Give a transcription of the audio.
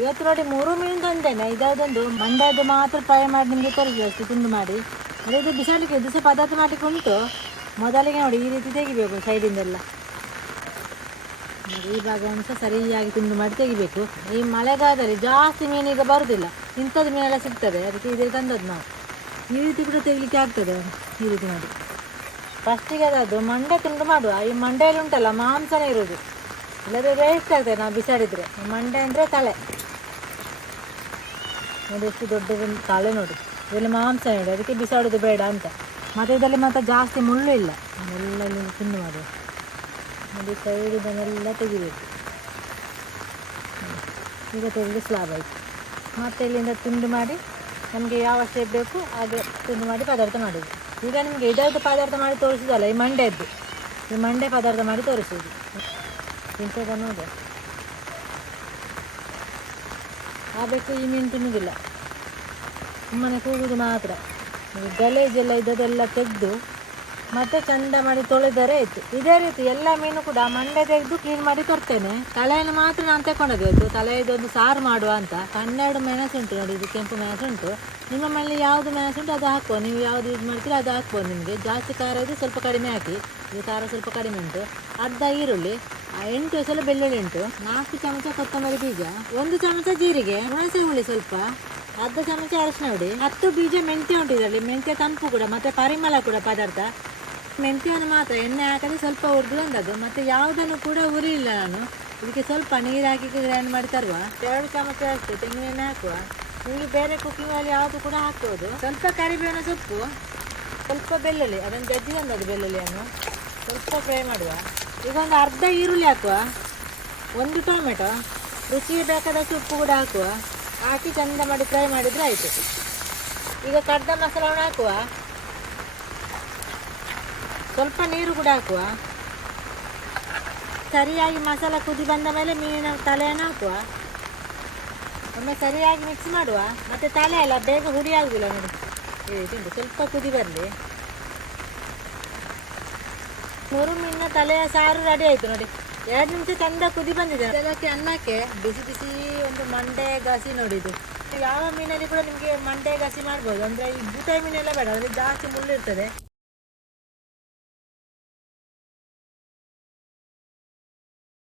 ಇವತ್ತು ನೋಡಿ ಮೂರು ಮೀನು ತಂದೇನೆ ಇದಾದೊಂದು ಮಂಡ್ಯದ್ದು ಮಾತ್ರ ಫ್ರೈ ಮಾಡಿ ನಿಮಗೆ ತೋರಿಸಿ ತುಂಡು ಮಾಡಿ. ಅದೇ ಇದು ಬಿಸಾಡಲಿಕ್ಕೆ ಇದು ಸಹ ಪದಾರ್ಥ ಮಾಡಲಿಕ್ಕೆ ಉಂಟು. ಮೊದಲಿಗೆ ನೋಡಿ ಈ ರೀತಿ ತೆಗಿಬೇಕು ಸೈಡಿಂದೆಲ್ಲ. ಈ ಭಾಗವನ್ನು ಸಹ ಸರಿಯಾಗಿ ತುಂಡು ಮಾಡಿ ತೆಗಿಬೇಕು. ಈ ಮಳೆಗಾಲದಲ್ಲಿ ಜಾಸ್ತಿ ಮೀನು ಈಗ ಬರುವುದಿಲ್ಲ ಇಂಥದ್ದು ಮೀನೆಲ್ಲ ಸಿಗ್ತದೆ. ಅದಕ್ಕೆ ಇದೇ ತಂದದ್ದು ನಾವು. ಈ ರೀತಿ ಕೂಡ ತೆಗಿಲಿಕ್ಕೆ ಆಗ್ತದೆ. ಈ ರೀತಿ ಮಾಡಿ ಫಸ್ಟಿಗೆ ಅದಾದ್ದು, ಮಂಡೆ ತುಂಡು ಮಾಡುವ. ಈ ಮಂಡೆಯಲ್ಲಿ ಉಂಟಲ್ಲ, ಮಾಂಸನೇ ಇರೋದು ಇಲ್ಲದ್ರೆ ವೇಸ್ಟ್ ಆಗ್ತದೆ ನಾವು ಬಿಸಾಡಿದರೆ. ಮಂಡೆ ಅಂದರೆ ತಲೆ. ನೋಡಿ ಎಷ್ಟು ದೊಡ್ಡದು ತಾಳೆ ನೋಡಿ. ಇದರಲ್ಲಿ ಮಾಂಸ ನೋಡಿ, ಅದಕ್ಕೆ ಬಿಸಾಡೋದು ಬೇಡ ಅಂತ. ಮತ್ತು ಇದರಲ್ಲಿ ಮಾತ್ರ ಜಾಸ್ತಿ ಮುಳ್ಳು ಇಲ್ಲ. ಅದೆಲ್ಲ ತಿನ್ನು ನೋಡಿ ಸೈಡಿದನ್ನೆಲ್ಲ ತೆಗಿಬೇಕು. ಈಗ ತೆಗೆದು ಸ್ಲಾಬ್ ಆಯಿತು. ಮತ್ತೆ ಇಲ್ಲಿಂದ ತುಂಡು ಮಾಡಿ ನಮಗೆ ಯಾವ ಶೇಪ್ ಬೇಕು ಹಾಗೆ ತುಂಡು ಮಾಡಿ ಪದಾರ್ಥ ಮಾಡೋದು. ಈಗ ನಿಮಗೆ ಇದರದ್ದು ಪದಾರ್ಥ ಮಾಡಿ ತೋರಿಸೋದಲ್ಲ, ಈ ಮಂಡೆದ್ದು ಈ ಮಂಡೆ ಪದಾರ್ಥ ಮಾಡಿ ತೋರಿಸೋದು ಇಂಥದ್ದು ನೋಡಿ ಆ ಈ ಮೀನು ತಿನ್ನುವುದಿಲ್ಲ ಸುಮ್ಮನೆ ಕೂಗುದು ಮಾತ್ರ. ಗಲೇಜೆಲ್ಲ ಇದ್ದದೆಲ್ಲ ತೆಗೆದು ಮತ್ತೆ ಚಂದ ಮಾಡಿ ತೊಳೆದರೆ ಆಯ್ತು. ಇದೇ ರೀತಿ ಎಲ್ಲ ಮೀನು ಕೂಡ ಮಂಡೆ ತೆಗೆದು ಕ್ಲೀನ್ ಮಾಡಿ ತರ್ತೇನೆ. ತಲೆಯನ್ನು ಮಾತ್ರ ನಾನು ತಗೊಂಡದ್ದು ತಲೆಯದೊಂದು ಸಾರು ಮಾಡುವ ಅಂತ. ಹನ್ನೆರಡು ಮೆಣಸು ಉಂಟು ನೋಡಿ, ಇದು ಕೆಂಪು ಮೆಣಸು ಉಂಟು. ನಿಮ್ಮ ಮನೆಯಲ್ಲಿ ಯಾವುದು ಮೆಣಸು ಉಂಟು ಅದು ಹಾಕುವ. ನೀವು ಯಾವುದು ಯೂಸ್ ಮಾಡ್ತೀರಾ ಅದು ಹಾಕುವ ನಿಮಗೆ. ಜಾಸ್ತಿ ಖಾರ ಇದ್ದು ಸ್ವಲ್ಪ ಕಡಿಮೆ ಹಾಕಿ. ಇದು ಖಾರ ಸ್ವಲ್ಪ ಕಡಿಮೆ ಉಂಟು. ಅರ್ಧ ಈರುಳ್ಳಿ ಎಂಟು ಸಲ ಬೆಳ್ಳುಳ್ಳಿ ಉಂಟು. ನಾಲ್ಕು ಚಮಚ ಕೊತ್ತಂಬರಿ ಬೀಜ, ಒಂದು ಚಮಚ ಜೀರಿಗೆ, ಹುಣಸೆ ಹುಳಿ ಸ್ವಲ್ಪ, ಅರ್ಧ ಚಮಚ ಅರಶಿನ ಹುಡಿ, ಹತ್ತು ಬೀಜ ಮೆಂತ್ಯ ಉಂಟು ಇದರಲ್ಲಿ, ಮೆಂತ್ಯ ತಂಪು ಕೂಡ, ಮತ್ತೆ ಪರಿಮಳ ಕೂಡ ಪದಾರ್ಥ. ಮೆಂತ್ಯವನ್ನು ಮಾತ್ರ ಎಣ್ಣೆ ಹಾಕದೆ ಸ್ವಲ್ಪ ಹುರಿದು ಬಂದದ್ದು, ಮತ್ತೆ ಯಾವುದನ್ನು ಕೂಡ ಉರಿಲಿಲ್ಲ ನಾನು. ಇದಕ್ಕೆ ಸ್ವಲ್ಪ ನೀರು ಹಾಕಿ ಗ್ರೈಂಡ್ ಮಾಡಿ ತರುವ? ಎರಡು ಚಮಚ ಅಷ್ಟು ತೆಂಗಿನೆಣ್ಣೆ ಹಾಕುವ. ನಿಮಗೆ ಬೇರೆ ಕುಕ್ಕಿಂಗ್ ಅಲ್ಲಿ ಯಾವುದು ಕೂಡ ಹಾಕ್ಬೋದು. ಸ್ವಲ್ಪ ಕರಿಬೇವಿನ ಸೊಪ್ಪು, ಸ್ವಲ್ಪ ಬೆಳ್ಳುಳ್ಳಿ ಅದನ್ನು ಜಜ್ಜಿ ಬಂದದ್ದು ಬೆಳ್ಳುಳ್ಳಿಯನ್ನು. ಸ್ವಲ್ಪ ಫ್ರೈ ಮಾಡುವ. ಒಂದು ಅರ್ಧ ಈರುಳ್ಳಿ ಹಾಕುವ. ಒಂದು ಟೊಮೆಟೊ. ರುಚಿಗೆ ಬೇಕಾದಷ್ಟು ಉಪ್ಪು ಕೂಡ ಹಾಕುವ. ಹಾಕಿ ಚಂದ ಮಾಡಿ ಫ್ರೈ ಮಾಡಿದರೆ ಆಯಿತು. ಈಗ ಕಡ್ದ ಮಸಾಲವನ್ನು ಹಾಕುವ. ಸ್ವಲ್ಪ ನೀರು ಕೂಡ ಹಾಕುವ. ಸರಿಯಾಗಿ ಮಸಾಲ ಕುದಿ ಬಂದ ಮೇಲೆ ಮೀನಿನ ತಲೆಯನ್ನು ಹಾಕುವ. ಒಮ್ಮೆ ಸರಿಯಾಗಿ ಮಿಕ್ಸ್ ಮಾಡುವ. ಮತ್ತೆ ತಲೆ ಅಲ್ಲ ಬೇಗ ಹುಡಿ ಆಗುದಿಲ್ಲ ನೋಡಿ ರೀತಿ ಸ್ವಲ್ಪ ಕುದಿ ಬರಲಿ. ಮೂರು ಮೀನ ತಲೆಯ ಸಾರು ರೆಡಿ ಆಯ್ತು ನೋಡಿ. ಎರಡು ನಿಮಿಷ ಚಂದ ಕುದಿ ಬಂದಿದೆ. ಅದಕ್ಕೆ ಅನ್ನಕ್ಕೆ ಬಿಸಿ ಬಿಸಿ ಒಂದು ಮಂಡೆ ಗಸಿ ನೋಡಿದ್ದು ಯಾವ ಮೀನಲ್ಲಿ ಕೂಡ ನಿಮಗೆ ಮಂಡೆ ಗಸಿ ಮಾಡ್ಬೋದು. ಅಂದ್ರೆ ಈ ಬೂತಾಯಿ ಮೀನೆಲ್ಲ ಬೇಡ ಅದ್ರಲ್ಲಿ ಜಾಸ್ತಿ ಮುಳ್ಳು ಇರ್ತದೆ.